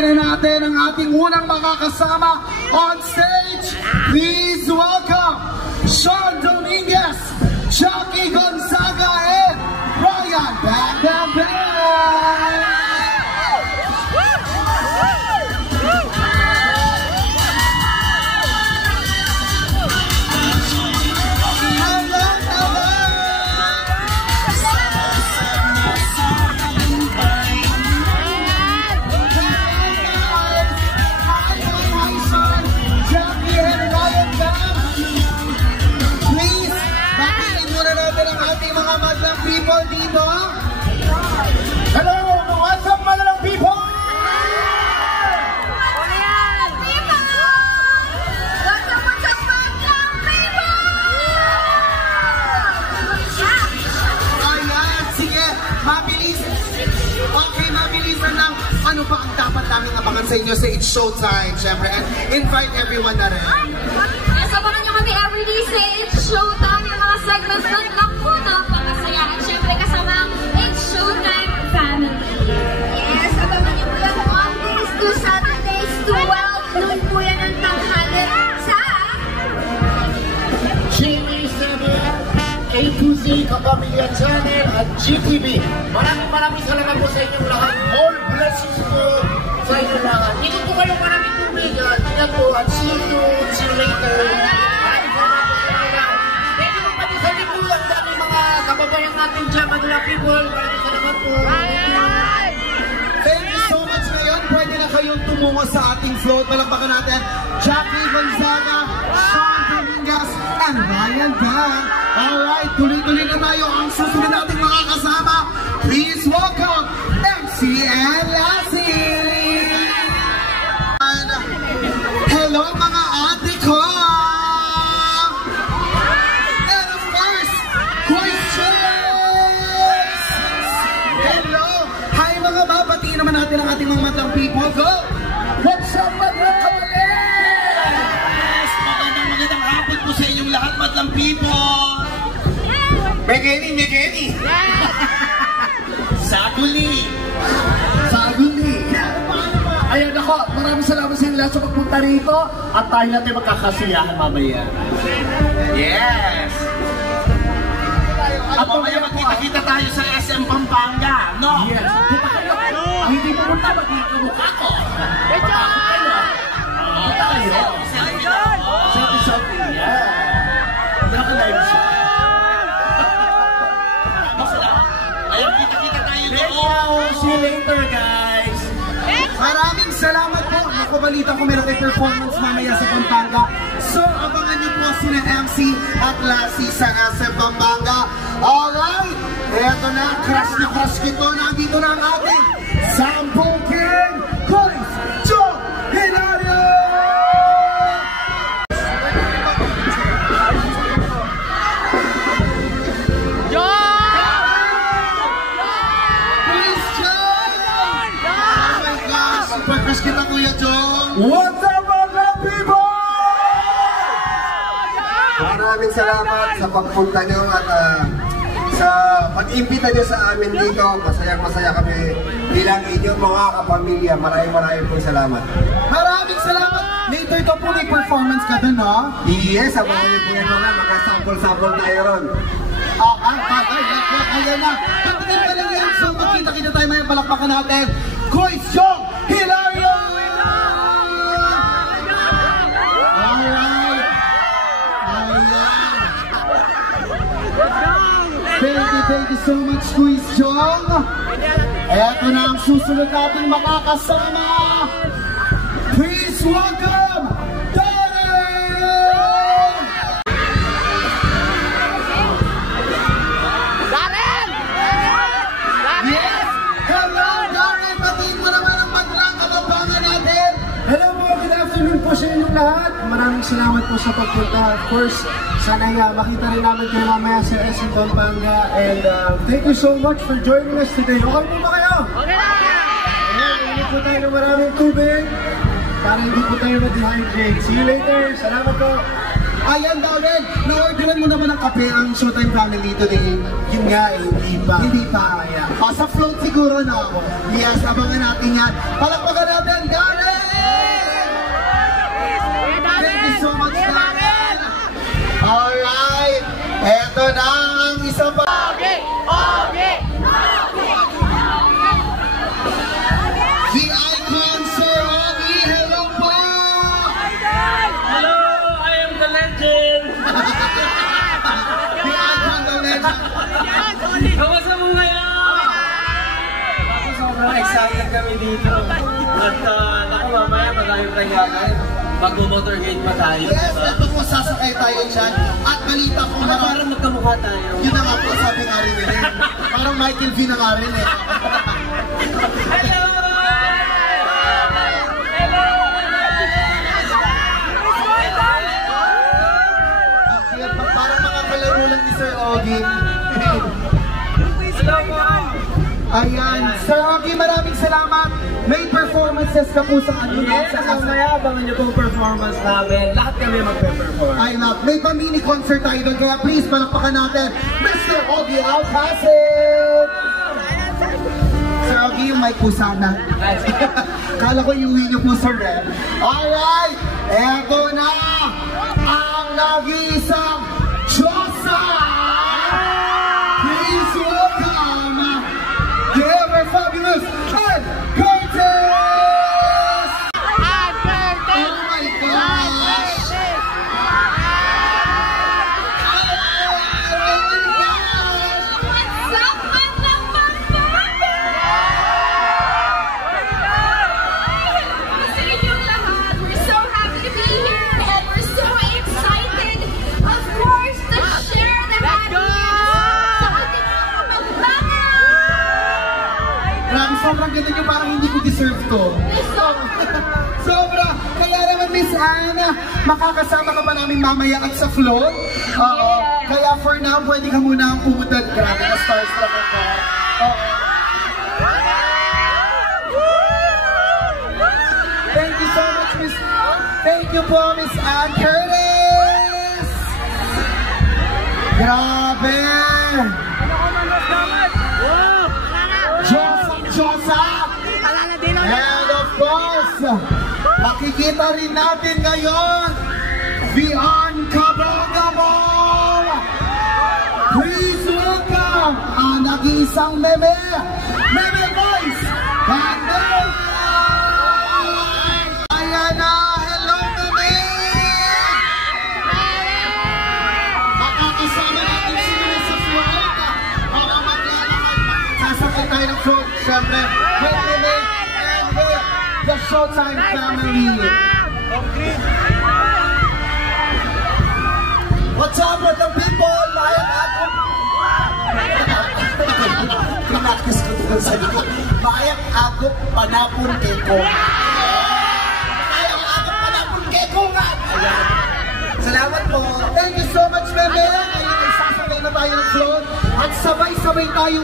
na natin ang ating unang makakasama on stage. Please welcome Sean Dominguez, Jackie Gonzaga, and Ryan Bang Bang Bang! People dito. Hello, what's up mga people? Ayan, sige, mabilis. Okay, mabilisan lang. Ano pa ang dapat namin abangan sa inyo sa It's Showtime, syempre, and invite everyone na rin. Yes, abangan nyo kami everyday sa It's Showtime, yung mga segments na naku, napakasayaan. Syempre kasama ang It's Showtime family. Yes, abangan nyo po yan Mondays to Saturdays, 12 noon po yan ang tanghali sa GV7, A to Z Kapamilya Channel at GTV. Maraming salamat po sa inyong lahat. All blessings po sa inyong lahat. Dito po kayo maraming tumigan. Tingnan po at see you later. Maraming salamat po sa inyong lahat. Thank you po sa dito ang daming mga kababayan natin dyan, Manila people. Maraming salamat po. Thank you so much. Ngayon, pwede na kayong tumungo sa ating float. Palakpakan natin Jackie Gonzaga, Sean Dominguez, and Ryan Bang. Alright, tuloy-tuloy na tayo ang susunod nating mga kasama. Please welcome MC and Lassie! Hello mga ate ko! And of course, questions! Hello! Hi mga mabati naman natin ang ating mga matang people. Go! What's up matang kapalit? Yes! Magandang hapon po sa inyong lahat matang people! Megeni! Saguli! Ayan ako, maraming salamat sa inyo lahat sa pagpunta rito at tayo natin magkakasiyahan mamaya. Yes! At mamaya magkita-kita tayo sa SM Pampanga, no? Yes! Ang hindi pumunta, magkita ko. Punta kayo? Selfie. Yeah! Naka-live siya. Ayun, kita-kita tayo doon. See you later, guys. Maraming salamat po. Nakubalita ko meron kayo performance mamaya sa Pampanga. So, abangan niyo po sina MC at Lassie sa SM Pampanga. Alright! Eto na, crush na crush kito. Nandito na ang ating Sample King, Coins, Joe Hilario! Pagkas kita Kuya Jong! What's up mga people? Maraming salamat sa pagpunta nyo at sa pag-imbita nyo sa amin dito. Masayang-masaya kami bilang inyong mga kapamilya. Maraming po salamat. Maraming salamat! Later ito po may performance ka dun, no? Yes, abangan nyo po yan mga makasample-sample tayo ron. Ayan na! Pagdating pa lang yan, so magkita-kita tayo may palakpakan natin. Kuya Jong Hilario! Thank you so much, Kuya Jong. Eto na ang susunod nating makakasama. Please welcome Darren! Yes! Hello, Darren! Batiin mo naman ang maglang kababangan natin. Hello po, good afternoon po sa inyong lahat. Maraming salamat po sa pagpunta. Of course, sana makita rin namin kayo mamaya sa SM Pampanga. And thank you so much for joining us today. Okay po ba kayo? Okay na! Ayan, ulit po tayo ng maraming tubig para hindi po tayo ma-dehydrate. See you later. Salamat po. Ayan, Darren, na-orderan mo naman ang kape ang Showtime family today. Yun nga eh, hindi pa. Hindi pa. Sa float siguro na ako. Yes, abangan natin yan. Palakpakan natin, Darren! Thank you so much, Darren! Alright, eto na ang isa pa. The icon, Sir Ogie, hello po! Hello, I am the legend! The icon, the legend. Kamusta mo ngayon? Sobrang excited kami dito. At naku, mamaya maraming tayagay. Mag-motorgate pa tayo. Yes, eto po, sasakay tayo dyan. At balita ko na Parang magkamukha tayo. yun na nga po sabi nga rin nila. Parang Michael V na nga rin eh. Hello! Parang mga kalaro lang ni Sir Ogie. Hello po! Ayan, Sir Ogie, maraming salamat. May performances ka po sa ano Yes, mamaya abangan niyo pong performance namin. Lahat kami magpe-perform. I love. May pa-mini concert tayo doon, kaya please palakpakan natin Mr. Ogie Alcacid! Sir Ogie, yung mic po sana. Kala ko iuwi niyo po sa rep. Alright, eto na ang nag-iisang Diyosa! Please welcome the ever-fabulous Ed Curtis! Oh my gosh! What's up, mga Pampanga? Sa inyong lahat, we're so happy to be here and we're so excited, of course, to share the happiness sa ating mga Pampanga! Grabe, sobrang ganda niyo, parang hindi ko deserve to. Sobra! Kaya naman, Miss Anna, makakasama ka pa namin mamaya at sa float. Kaya for now, pwede ka muna ang pumunta. Grabe na starstruck ako. Thank you so much, Miss. Thank you po, Miss Ann Curtis! Grabe! Diyosa! And of course, makikita rin natin ngayon, Vian Cabogabong! Please welcome ang nag-iisang meme, Meme Voice! Candel! Ayan na! Hello, meme! Makakasama natin si Meme sa float. Para maglalakad. Sasakay tayo ng float, syempre. With Meme and with the Showtime family. What's up, with the people? Mayang akong... Pinakis ko doon sa likod. Mayang akong panapon keko. Mayang akong panapon keko nga! Ayan. Salamat po. Thank you so much, Meme. Ngayon ay sasakay na tayo ng float. At sabay-sabay tayo.